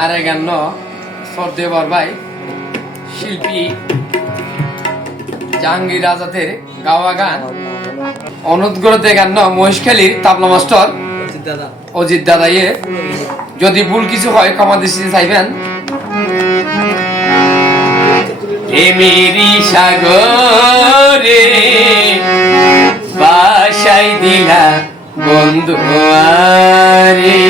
আর গান সরদেবর ভাই শিল্পী জাহাঙ্গীর আজাদের গাওয়া গান। অনুদ্গ্রতে গান মহেশখালীর তাবলা মাস্টার দাদা। অজিত দাদা ইয়ে। যদি ভুল কিছু হয় ক্ষমা দৃষ্টিতে চাইবেন। প্রেমেরই সাগরে বাসাই দিলা বন্ধু আরে।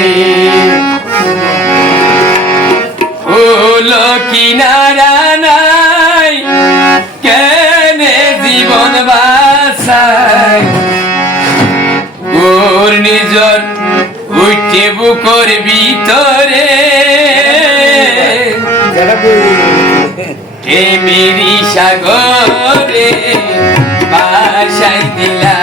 ফুল কিনারা নাই। কেনে জীবন বাসায়? ওর নিজর উঠে বুকর ভিতরে। সাগরে বাসাই দিলা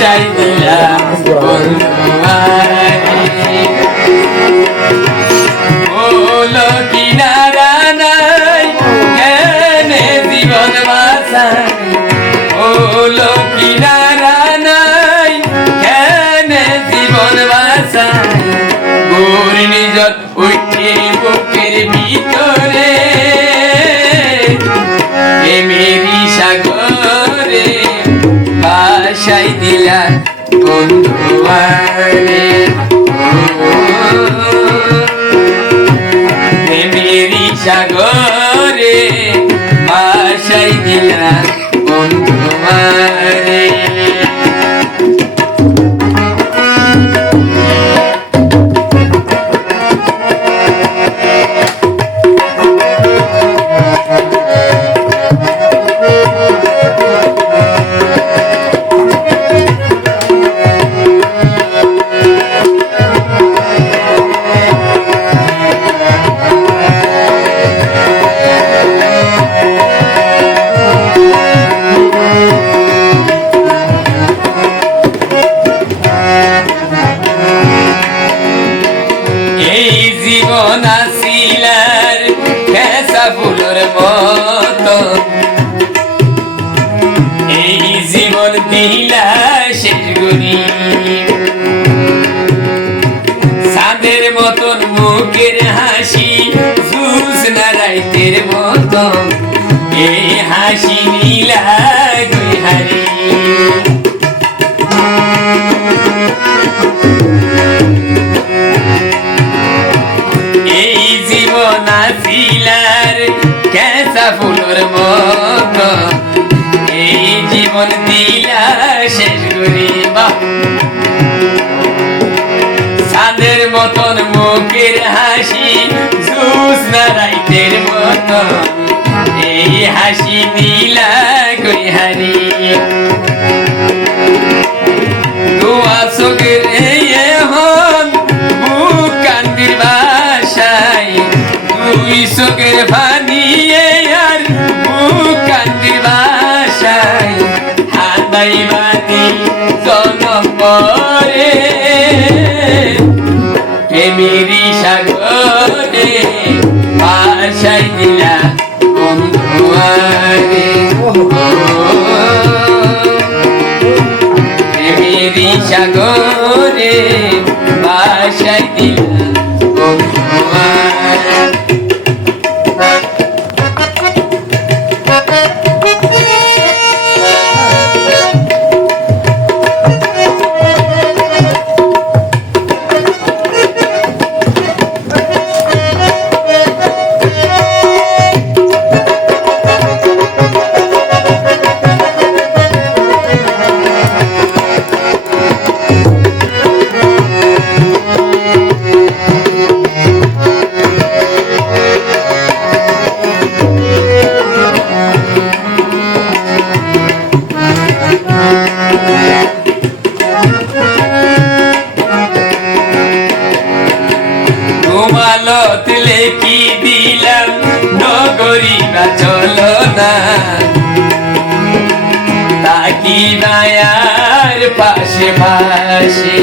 বাসাই দিলা দিলা বন্ধু আরে প্রেমেরই সাগরে বাসাই দিলা বন্ধু মারে এই ফুলের ফুলের মত। এই জীবন দিলা শেষ করি সাদের মতন মুখের হাসি জুসনা রাইতের মতন এই হাসি দিলা কই হারি দোয়া চোখের প্রেমেরই সাগরে আশাই দিলা বন্ধুয়ারে প্রেমেরই সাগরে বাসায় দিলা বন্ধু তাকি নায়ার পাশে পাশে।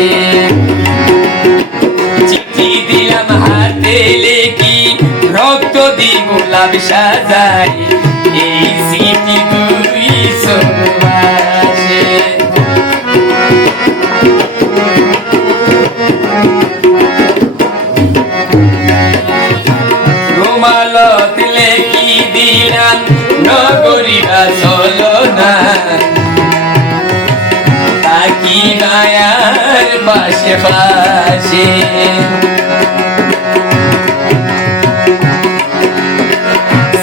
চিঠি দিলাম হাতে লেখি, রক্ত দিব লাভ সাজাই। এই স্মৃতি তুই তাকি নায়ার পাশে পাশে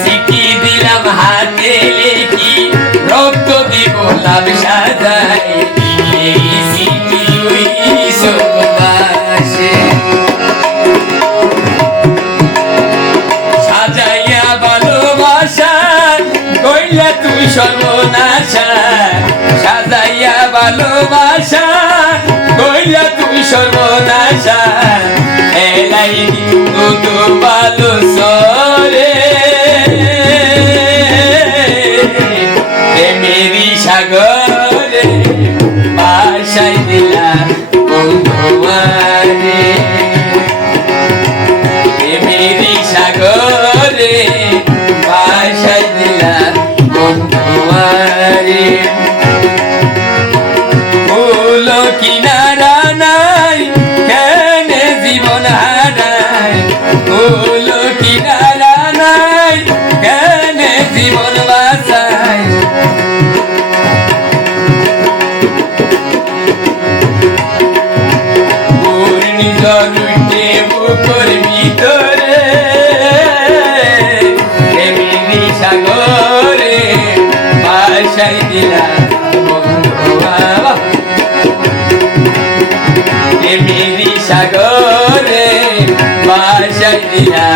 চিঠি দিলাম হাতে কি রক্ত দিব লাভ সাজাই সর্বনাশা সাজাইয়া ভালোবাসা কইলা তুমি সর্বনাশা এলাই ভিতরে এমনি সাগরে বাসাই দিলা এমনি সাগরে বাসাই দিলা